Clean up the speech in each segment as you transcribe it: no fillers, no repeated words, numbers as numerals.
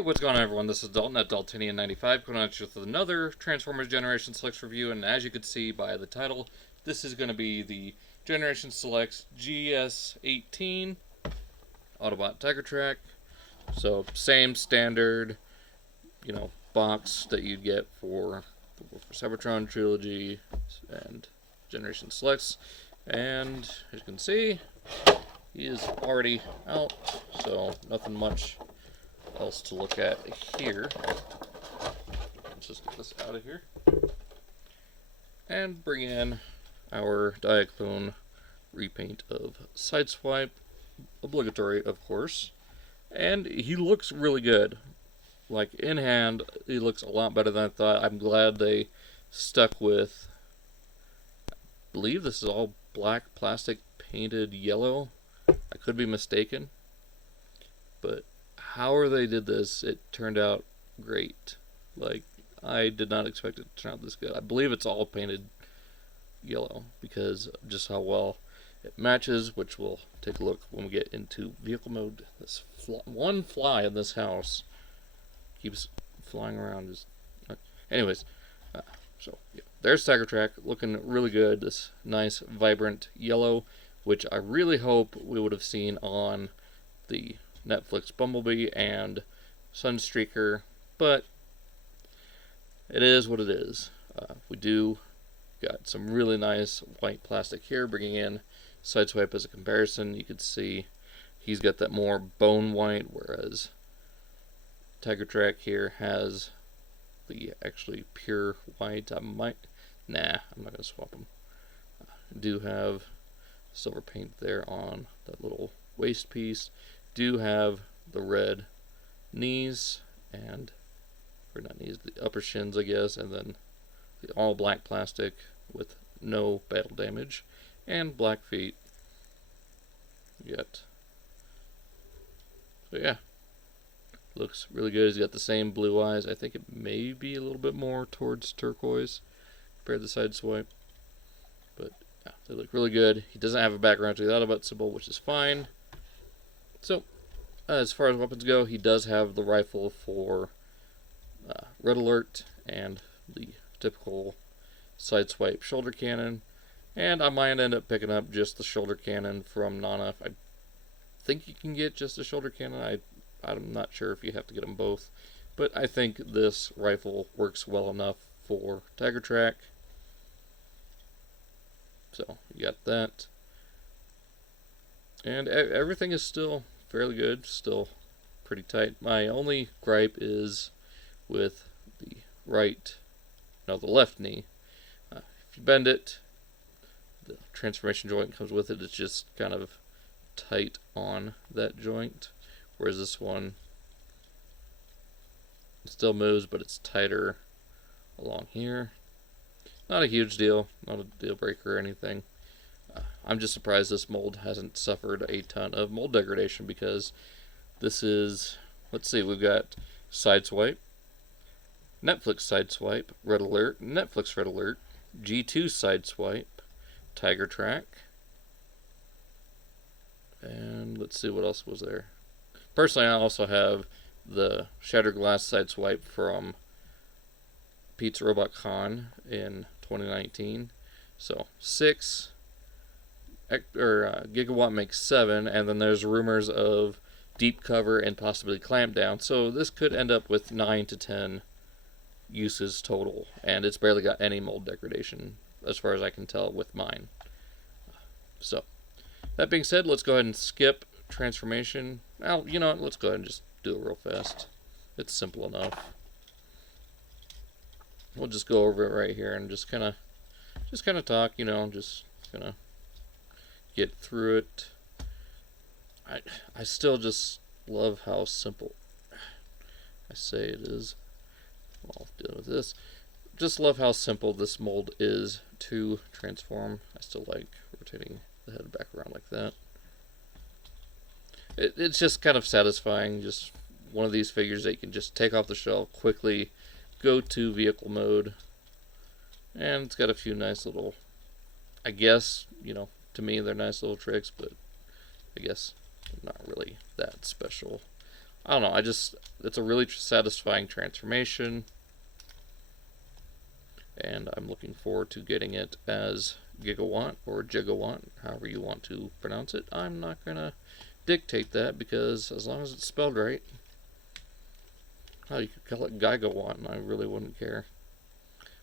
Hey, what's going on, everyone? This is Dalton at Daltonian95 coming at you with another Transformers Generation Selects review, and as you can see by the title, this is going to be the Generation Selects GS18 Autobot Tigertrack. So, same standard, box that you'd get for Cybertron Trilogy and Generation Selects. And as you can see, he is already out, so nothing much else to look at here. Let's just get this out of here and bring in our diacone repaint of Sideswipe, obligatory of course, and he looks really good. Like in hand, he looks a lot better than I thought. I'm glad they stuck with, I believe this is all black plastic painted yellow. I could be mistaken, but however they did this, it turned out great. Like, I did not expect it to turn out this good. I believe it's all painted yellow because of just how well it matches, which we'll take a look when we get into vehicle mode. This one fly in this house keeps flying around. Anyways, so yeah, there's Tigertrack, looking really good. This nice, vibrant yellow, which I really hope we would have seen on the Netflix Bumblebee and Sunstreaker, but it is what it is. We do got some really nice white plastic here, bringing in Sideswipe as a comparison. You can see he's got that more bone white, whereas Tigertrack here has the actually pure white. I'm not going to swap them. Do have silver paint there on that little waist piece. Do have the red knees and, or not knees, the upper shins, I guess, and then the all black plastic with no battle damage and black feet. Yet, so yeah, looks really good. He's got the same blue eyes. I think it may be a little bit more towards turquoise compared to Sideswipe, but yeah, they look really good. He doesn't have a background to the Autobot symbol, which is fine. So, as far as weapons go, he does have the rifle for Red Alert and the typical Sideswipe shoulder cannon, and I might end up picking up just the shoulder cannon from Nana. I think you can get just the shoulder cannon. I'm not sure if you have to get them both, but I think this rifle works well enough for Tigertrack. So, you got that. And everything is still fairly good, still pretty tight. My only gripe is with the the left knee. If you bend it, the transformation joint comes with it. It's just kind of tight on that joint, whereas this one still moves, but it's tighter along here. Not a huge deal, not a deal breaker or anything. I'm just surprised this mold hasn't suffered a ton of mold degradation, because this is, let's see, we've got Sideswipe, Netflix Sideswipe, Red Alert, Netflix Red Alert, G2 Sideswipe, Tigertrack, and let's see what else was there. Personally, I also have the Shattered Glass Sideswipe from Pete's Robot Con in 2019. So 6. Gigawatt makes 7, and then there's rumors of deep cover and possibly clamp down. So this could end up with 9 to 10 uses total, and it's barely got any mold degradation as far as I can tell with mine. So that being said, let's go ahead and skip transformation. Well, you know what? Let's go ahead and just do it real fast. It's simple enough. We'll just go over it right here and just kind of talk. Just gonna get through it. I still just love how simple I say it is. I'll deal with this. Just love how simple this mold is to transform. I still like rotating the head back around like that. It's just kind of satisfying. Just one of these figures that you can just take off the shelf, quickly go to vehicle mode, and it's got a few nice little, I guess, to me they're nice little tricks, but I guess not really that special. I don't know, it's a really satisfying transformation, and I'm looking forward to getting it as Gigawatt or Gigawatt, however you want to pronounce it. I'm not gonna dictate that, because as long as it's spelled right, you could call it Gigawatt and I really wouldn't care.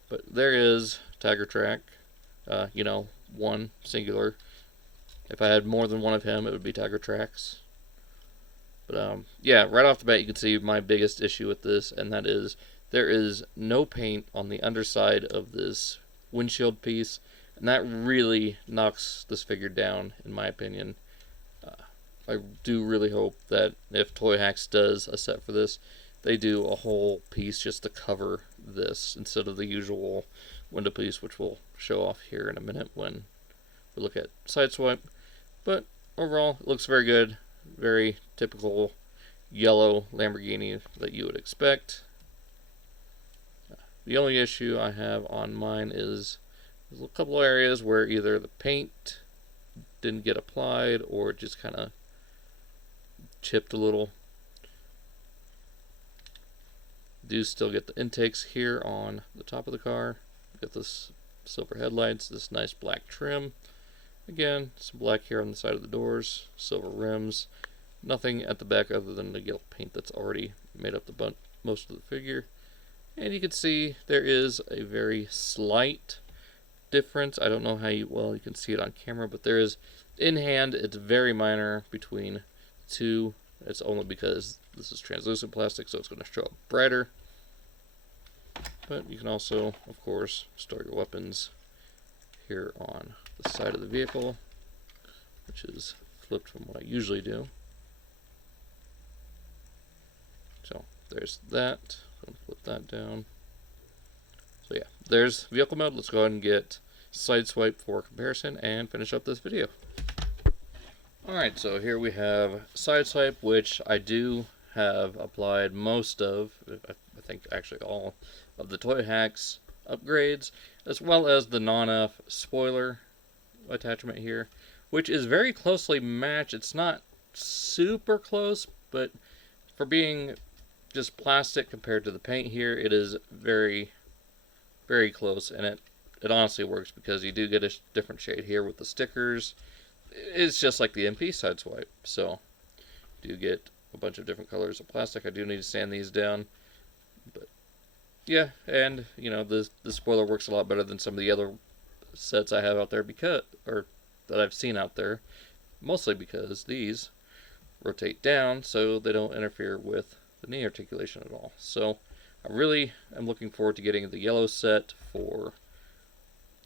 But there is Tigertrack, one singular. If I had more than one of him, it would be Tigertracks. But yeah, right off the bat, you can see my biggest issue with this, and that is there is no paint on the underside of this windshield piece, and that really knocks this figure down, in my opinion. I do really hope that if Toy Hacks does a set for this, they do a whole piece just to cover this instead of the usual window piece, which we'll show off here in a minute when we look at Sideswipe. But overall, it looks very good. Very typical yellow Lamborghini that you would expect. The only issue I have on mine is there's a couple areas where either the paint didn't get applied or it just kind of chipped a little. Do still get the intakes here on the top of the car. Get this silver headlights, this nice black trim. Again, some black here on the side of the doors, silver rims. Nothing at the back other than the yellow paint that's already made up the most of the figure. And you can see there is a very slight difference. I don't know how well you can see it on camera, but there is, in hand, it's very minor between two. It's only because this is translucent plastic, so it's going to show up brighter. But you can also, of course, store your weapons here on the side of the vehicle, which is flipped from what I usually do. So there's that. I'm going to flip that down. So yeah, there's vehicle mode. Let's go ahead and get Sideswipe for comparison and finish up this video. Alright, so here we have Sideswipe, which I do have applied most of, I think actually all of the Toy Hacks upgrades, as well as the non-F spoiler attachment here, which is very closely matched. It's not super close, but for being just plastic compared to the paint here, it is very, very close, and it honestly works because you do get a different shade here with the stickers. It's just like the MP Sideswipe, so you do get a bunch of different colors of plastic. I do need to sand these down, but yeah, and you know, the spoiler works a lot better than some of the other sets I have out there, that I've seen out there, mostly because these rotate down so they don't interfere with the knee articulation at all. So I really am looking forward to getting the yellow set for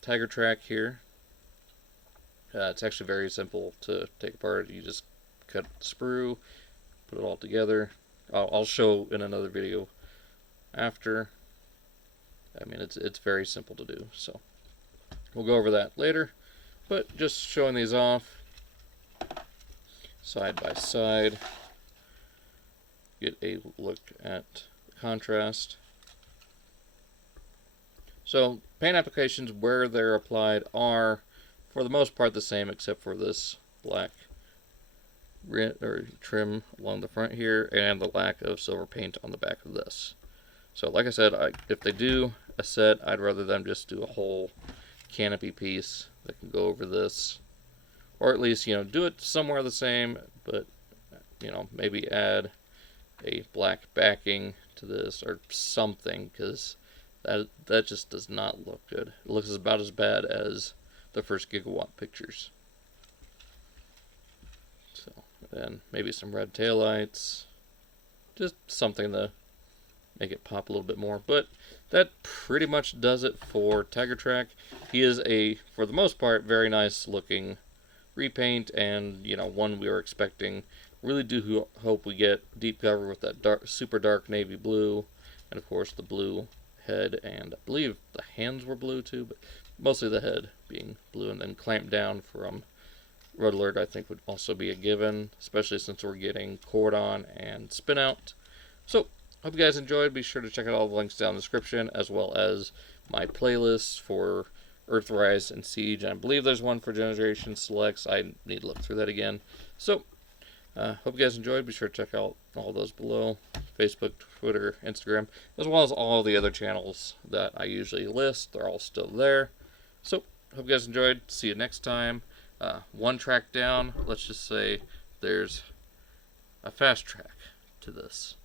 Tigertrack here. It's actually very simple to take apart. You just cut the sprue, put it all together. I'll show in another video after. I mean, it's very simple to do, so we'll go over that later. But just showing these off side by side. Get a look at the contrast. So paint applications where they're applied are for the most part the same, except for this black trim along the front here and the lack of silver paint on the back of this. So like I said, if they do a set, I'd rather them just do a whole canopy piece that can go over this, or at least, you know, do it somewhere the same, but you know, maybe add a black backing to this or something, because that just does not look good. It looks about as bad as the first Gigawatt pictures. So then maybe some red taillights, just something to make it pop a little bit more. But that pretty much does it for Tigertrack. He is for the most part, very nice looking repaint, and you know, one we were expecting. Really do hope we get deep cover with that super dark navy blue, and of course the blue head, and I believe the hands were blue too, but mostly the head being blue, and then clamp down from Road Alert I think would also be a given, especially since we're getting Cordon and Spin Out. So hope you guys enjoyed. Be sure to check out all the links down in the description, as well as my playlists for Earthrise and Siege, and I believe there's one for Generation Selects. I need to look through that again. So Hope you guys enjoyed. Be sure to check out all those below: Facebook, Twitter, Instagram, as well as all the other channels that I usually list. They're all still there. So, hope you guys enjoyed. See you next time. One track down. Let's just say there's a fast track to this.